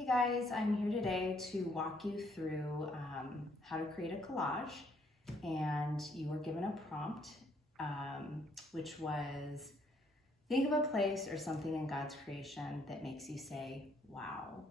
Hey guys, I'm here today to walk you through how to create a collage, and you were given a prompt which was think of a place or something in God's creation that makes you say wow.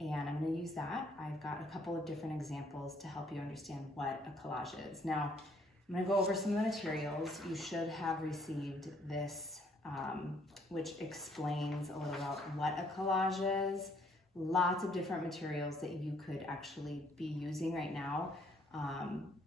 And I'm going to use that. I've got a couple of different examples to help you understand what a collage is. Now I'm going to go over some of the materials. You should have received this which explains a little about what a collage is. Lots of different materials that you could actually be using right now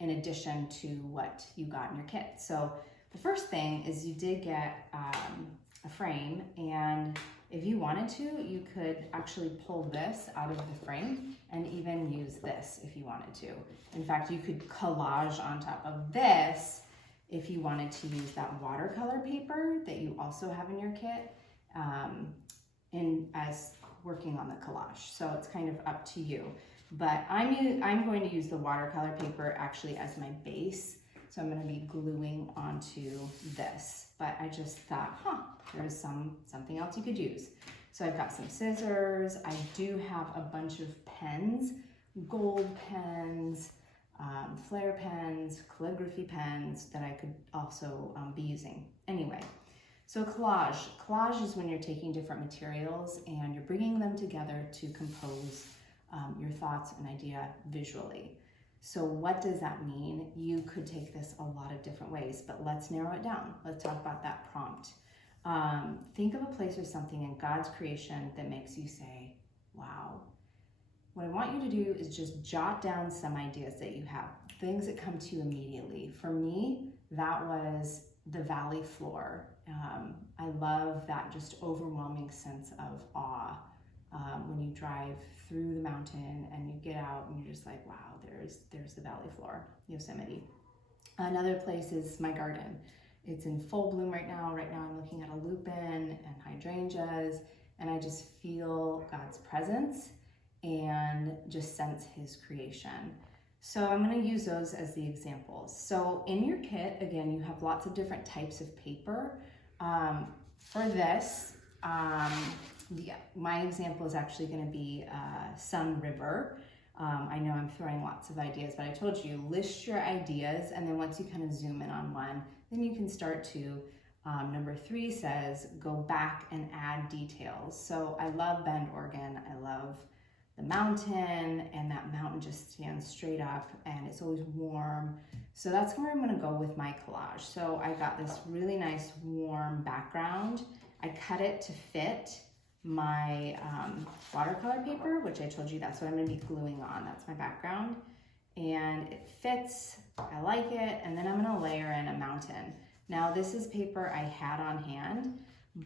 in addition to what you got in your kit. So the first thing is you did get a frame, and if you wanted to, you could actually pull this out of the frame and even use this if you wanted to. In fact, you could collage on top of this if you wanted to use that watercolor paper that you also have in your kit as working on the collage. So it's kind of up to you. But I'm going to use the watercolor paper actually as my base. So I'm going to be gluing onto this. But I just thought, there's something else you could use. So I've got some scissors. I do have a bunch of pens, gold pens, flare pens, calligraphy pens that I could also be using. Anyway, so collage is when you're taking different materials and you're bringing them together to compose your thoughts and idea visually. So what does that mean? You could take this a lot of different ways, but let's narrow it down. Let's talk about that prompt. Think of a place or something in God's creation that makes you say, wow. What I want you to do is just jot down some ideas that you have, things that come to you immediately. For me, that was the valley floor. I love that just overwhelming sense of awe when you drive through the mountain and you get out and you're just like, wow, there's the valley floor, Yosemite. Another place is my garden. It's in full bloom right now. Right now I'm looking at a lupin and hydrangeas, and I just feel God's presence and just sense his creation. So I'm going to use those as the examples. So in your kit, again, you have lots of different types of paper. For this, my example is actually going to be Sun River. I know I'm throwing lots of ideas, but I told you, list your ideas, and then once you kind of zoom in on one, then you can start to, number 3 says, go back and add details. So I love Bend, Oregon. I love the mountain, and that mountain just stands straight up and it's always warm. So that's where I'm going to go with my collage. So I got this really nice warm background. I cut it to fit my watercolor paper, which I told you that's what I'm going to be gluing on. That's my background, and it fits. I like it. And then I'm going to layer in a mountain. Now this is paper I had on hand,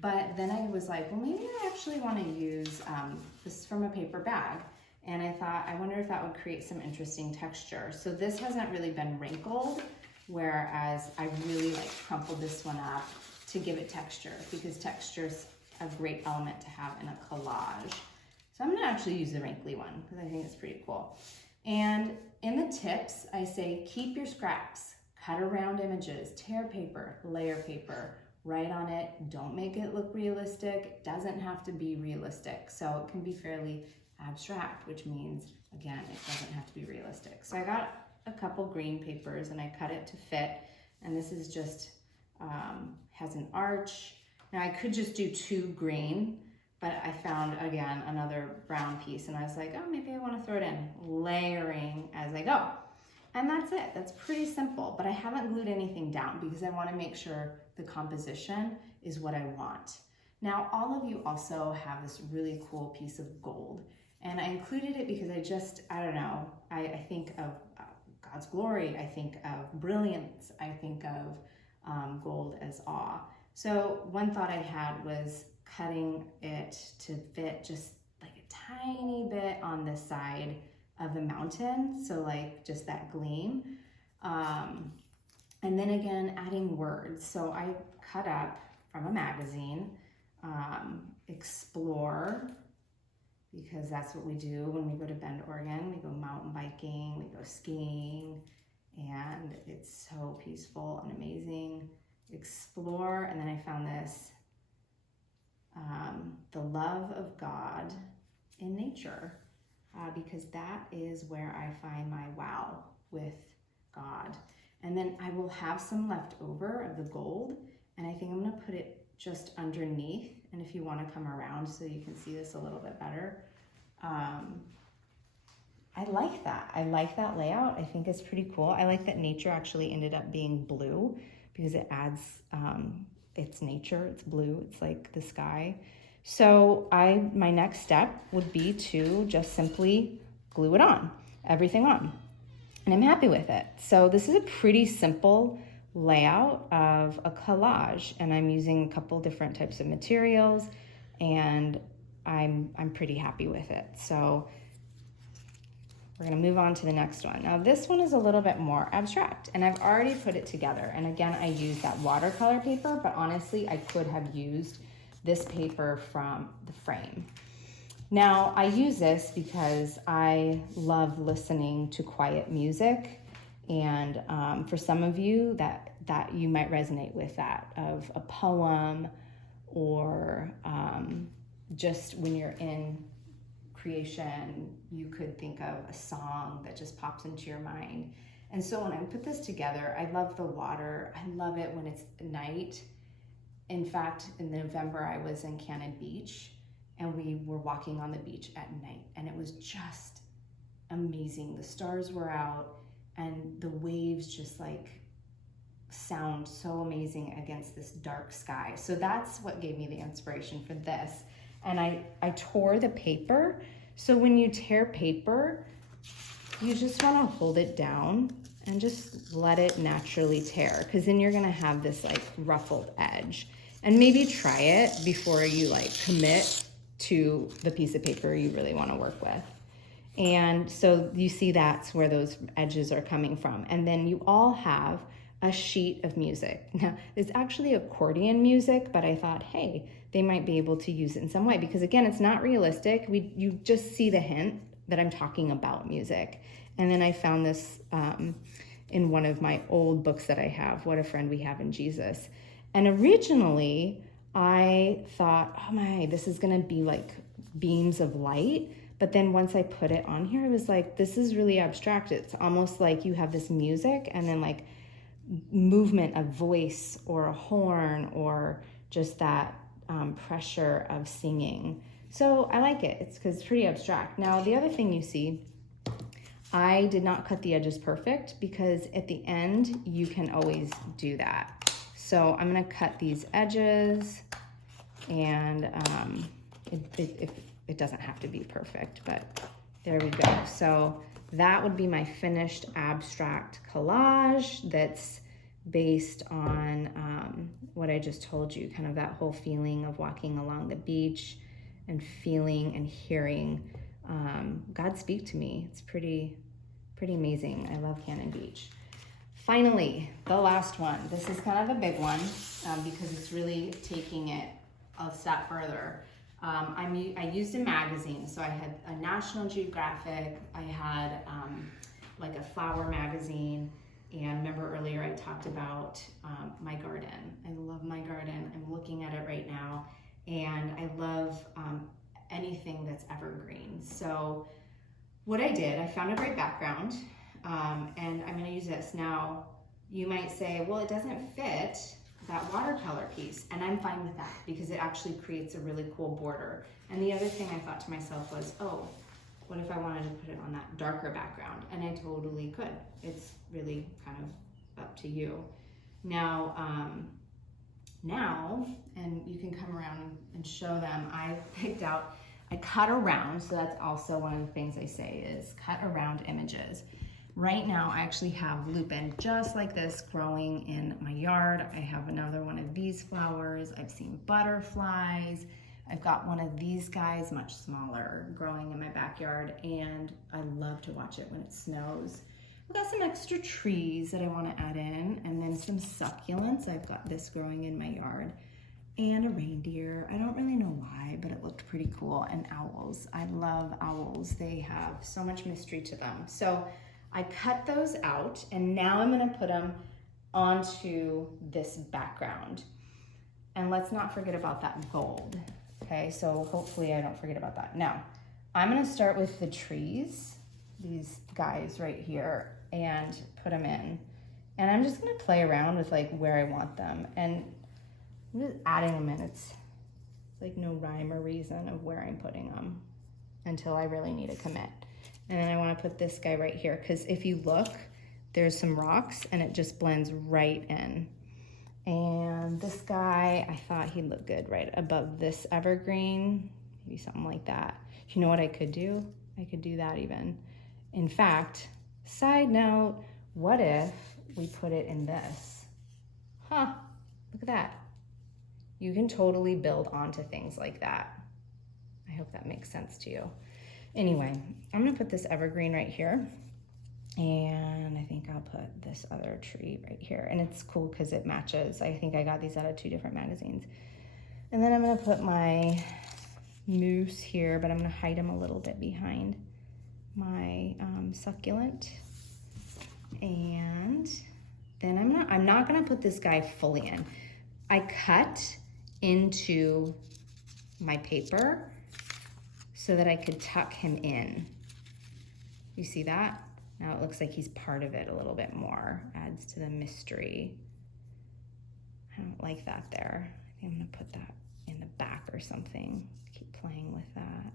but then I was like, well, maybe I actually want to use this from a paper bag. And I thought, I wonder if that would create some interesting texture. So this hasn't really been wrinkled, whereas I really crumpled this one up to give it texture, because texture's a great element to have in a collage. So I'm gonna actually use the wrinkly one because I think it's pretty cool. And in the tips, I say, keep your scraps, cut around images, tear paper, layer paper, write on it. Don't make it look realistic. It doesn't have to be realistic. So it can be fairly abstract, which means, again, it doesn't have to be realistic. So I got a couple green papers and I cut it to fit. And this is just, has an arch. Now I could just do 2 green, but I found, again, another brown piece and I was like, oh, maybe I want to throw it in, layering as I go. And that's it. That's pretty simple, but I haven't glued anything down because I want to make sure the composition is what I want. Now, all of you also have this really cool piece of gold, and I included it because I don't know, I think of God's glory, I think of brilliance, I think of gold as awe. So one thought I had was cutting it to fit just like a tiny bit on the side of the mountain, so just that gleam, and then again adding words. So I cut up from a magazine, explore, because that's what we do when we go to Bend, Oregon. We go mountain biking, we go skiing, and it's so peaceful and amazing. Explore, and then I found this, the love of God in nature, because that is where I find my wow with God. And then I will have some left over of the gold, and I think I'm gonna put it just underneath. And if you wanna come around so you can see this a little bit better, I like that. I like that layout. I think it's pretty cool. I like that nature actually ended up being blue because it adds, it's nature, it's blue, it's like the sky. So my next step would be to just simply glue it on, everything on. And I'm happy with it. So this is a pretty simple layout of a collage, and I'm using a couple different types of materials, and I'm pretty happy with it. So we're gonna move on to the next one. Now this one is a little bit more abstract, and I've already put it together. And again, I used that watercolor paper, but honestly, I could have used this paper from the frame. Now I use this because I love listening to quiet music, and for some of you that you might resonate with that, of a poem, or just when you're in creation, you could think of a song that just pops into your mind. And so when I put this together, I love the water. I love it when it's night. In fact, in November, I was in Cannon Beach, and we were walking on the beach at night, and it was just amazing. The stars were out, and the waves just like sound so amazing against this dark sky. So that's what gave me the inspiration for this. And I tore the paper. So when you tear paper, you just want to hold it down and just let it naturally tear, because then you're going to have this like ruffled edge. And maybe try it before you like commit to the piece of paper you really want to work with. And so you see that's where those edges are coming from. And then you all have a sheet of music. Now, it's actually accordion music, but I thought, hey, they might be able to use it in some way, because again, it's not realistic. You just see the hint that I'm talking about music. And then I found this in one of my old books that I have, What a Friend We Have in Jesus. And originally I thought, oh my, this is gonna be like beams of light. But then once I put it on here, I was like, this is really abstract. It's almost like you have this music and then like movement of voice or a horn, or just that pressure of singing. So I like it. It's because it's pretty abstract. Now, the other thing you see, I did not cut the edges perfect, because at the end, you can always do that. So I'm gonna cut these edges, and it doesn't have to be perfect, but there we go. So that would be my finished abstract collage that's based on what I just told you, kind of that whole feeling of walking along the beach and feeling and hearing God speak to me. It's pretty amazing. I love Cannon Beach. Finally, the last one. This is kind of a big one because it's really taking it a step further. I used a magazine, so I had a National Geographic, I had like a flower magazine, and remember earlier I talked about my garden. I love my garden. I'm looking at it right now, and I love anything that's evergreen. So what I did, I found a great background, and I'm gonna use this. Now, you might say, well, it doesn't fit that watercolor piece, and I'm fine with that because it actually creates a really cool border. And the other thing I thought to myself was, oh, what if I wanted to put it on that darker background? And I totally could. It's really kind of up to you. Now, and you can come around and show them, I cut around, so that's also one of the things I say is cut around images. Right now, I actually have lupin just like this growing in my yard. I have another one of these flowers. I've seen butterflies. I've got one of these guys, much smaller, growing in my backyard, and I love to watch it when it snows. I've got some extra trees that I want to add in, and then some succulents. I've got this growing in my yard, and a reindeer. I don't really know why, but it looked pretty cool, and owls. I love owls. They have so much mystery to them. So I cut those out, and now I'm gonna put them onto this background. And let's not forget about that gold, okay? So hopefully I don't forget about that. Now, I'm gonna start with the trees, these guys right here, and put them in. And I'm just gonna play around with like where I want them. And I'm just adding them in. It's like no rhyme or reason of where I'm putting them until I really need a commit. And then I wanna put this guy right here, because if you look, there's some rocks and it just blends right in. And this guy, I thought he'd look good right above this evergreen, maybe something like that. You know what I could do? I could do that even. In fact, side note, what if we put it in this? Huh, look at that. You can totally build onto things like that. I hope that makes sense to you. Anyway, I'm gonna put this evergreen right here. And I think I'll put this other tree right here. And it's cool because it matches. I think I got these out of 2 different magazines. And then I'm gonna put my moose here, but I'm gonna hide him a little bit behind my succulent. And then I'm not gonna put this guy fully in. I cut into my paper so that I could tuck him in. You see that? Now it looks like he's part of it a little bit more. Adds to the mystery. I don't like that there. I think I'm gonna put that in the back or something. Keep playing with that.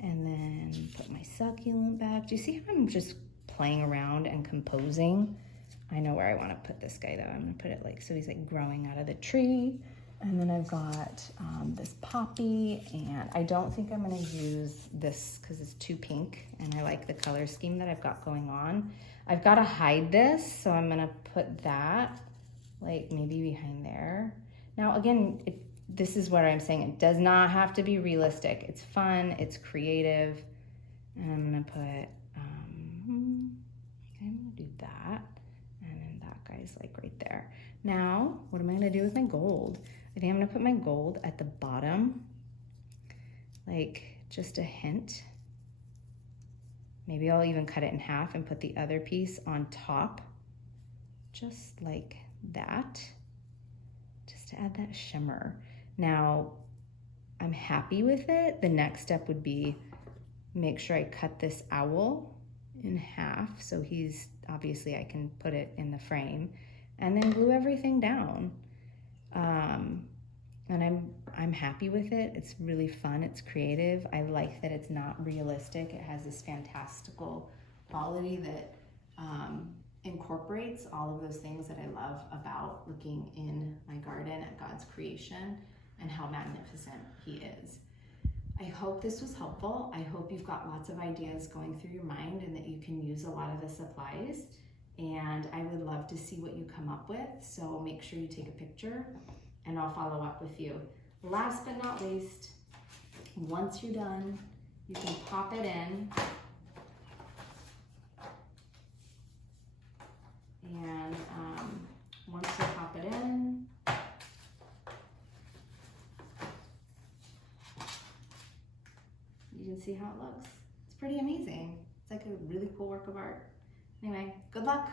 And then put my succulent back. Do you see how I'm just playing around and composing? I know where I wanna put this guy though. I'm gonna put it like, so he's like growing out of the tree. And then I've got this poppy, and I don't think I'm gonna use this because it's too pink and I like the color scheme that I've got going on. I've gotta hide this, so I'm gonna put that like maybe behind there. Now again, this is what I'm saying. It does not have to be realistic. It's fun, it's creative. And I'm gonna put, I'm gonna do that. And then that guy's like right there. Now, what am I gonna do with my gold? I think I'm gonna put my gold at the bottom, like just a hint. Maybe I'll even cut it in half and put the other piece on top, just like that, just to add that shimmer. Now, I'm happy with it. The next step would be make sure I cut this owl in half, so he's, obviously I can put it in the frame, and then glue everything down. And I'm happy with it. It's really fun, it's creative. I like that it's not realistic. It has this fantastical quality that incorporates all of those things that I love about looking in my garden at God's creation and how magnificent He is. I hope this was helpful. I hope you've got lots of ideas going through your mind and that you can use a lot of the supplies. And I would love to see what you come up with. So make sure you take a picture and I'll follow up with you. Last but not least, once you're done, you can pop it in. And once you pop it in, you can see how it looks. It's pretty amazing. It's like a really cool work of art. Anyway, good luck.